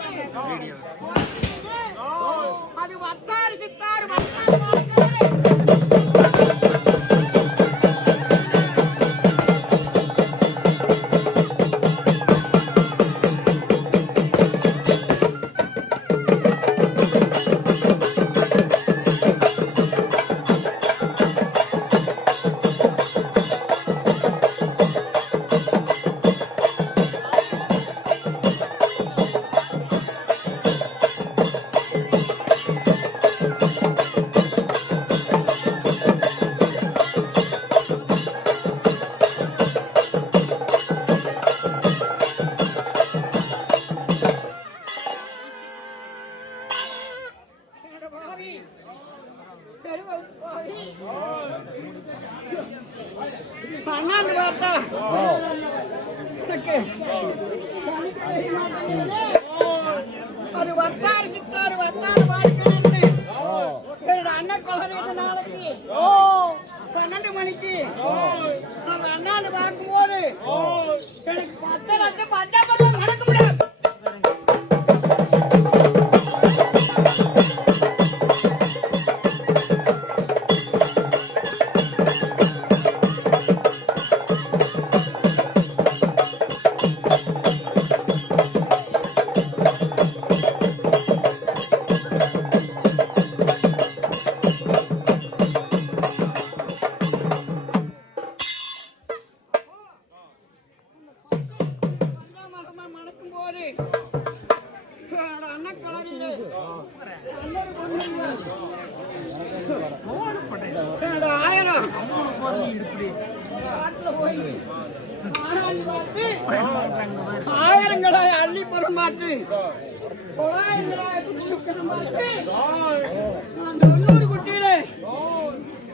videos. பன்னாண்டு பார்த்தா எனக்கு அது வட்டாறு சித்தாறு வட்டாறு வாழ்க்கைன்னு என்னோட அண்ணன் கொலரேட்டு நாளைக்கு பன்னெண்டு மணிக்கு. அந்த அண்ணாண்டு பார்க்கும்போது எனக்கு பத்து லட்சம் பஞ்சம் ஆயிரங்களை அள்ளி பரமாற்று தொள்ளாயிரங்களை குடுக்கணும்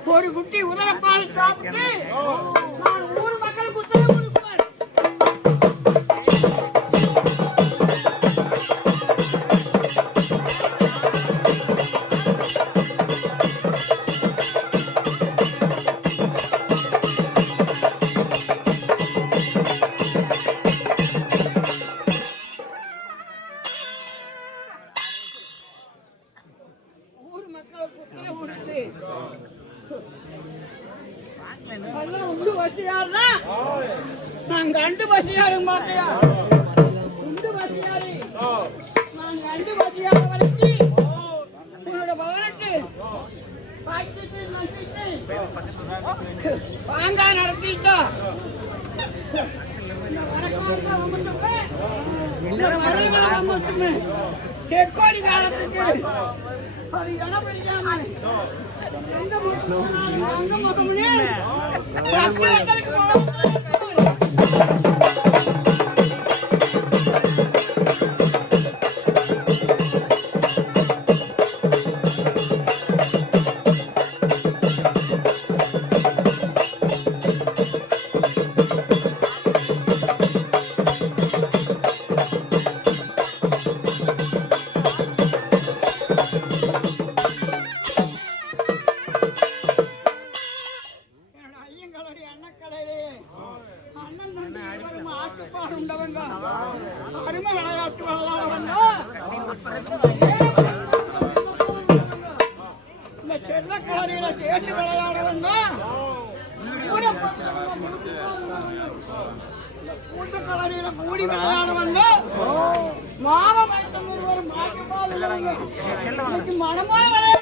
ஒரு குட்டி உதரப்பால் சாப்பிட்டு உண்டு வசியாருன்னா நான் கண்டு வசியாரு மாட்டையா உண்டு வசியாரு நான் வரைக்கும் உன்னோட பதினெட்டு பாய்ச்சிட்டு நசிட்டு செக்கோடி காலத்துக்கு పరిజన அண்ணக்கடையிலே அண்ணன் இருவரும் ஆட்டுப்பாடு உண்டவங்க அருமை விளையாட்டு விளையாடவங்க இந்த செல்ல கலரியில சேர்ந்து விளையாடவங்க கூட கூட்டு கலரியில கூடி விளையாடவங்க மாம வைத்த ஒருவர் மாட்டுப்பாடு உள்ளவங்க இன்னைக்கு மனமான விளையாட்டு.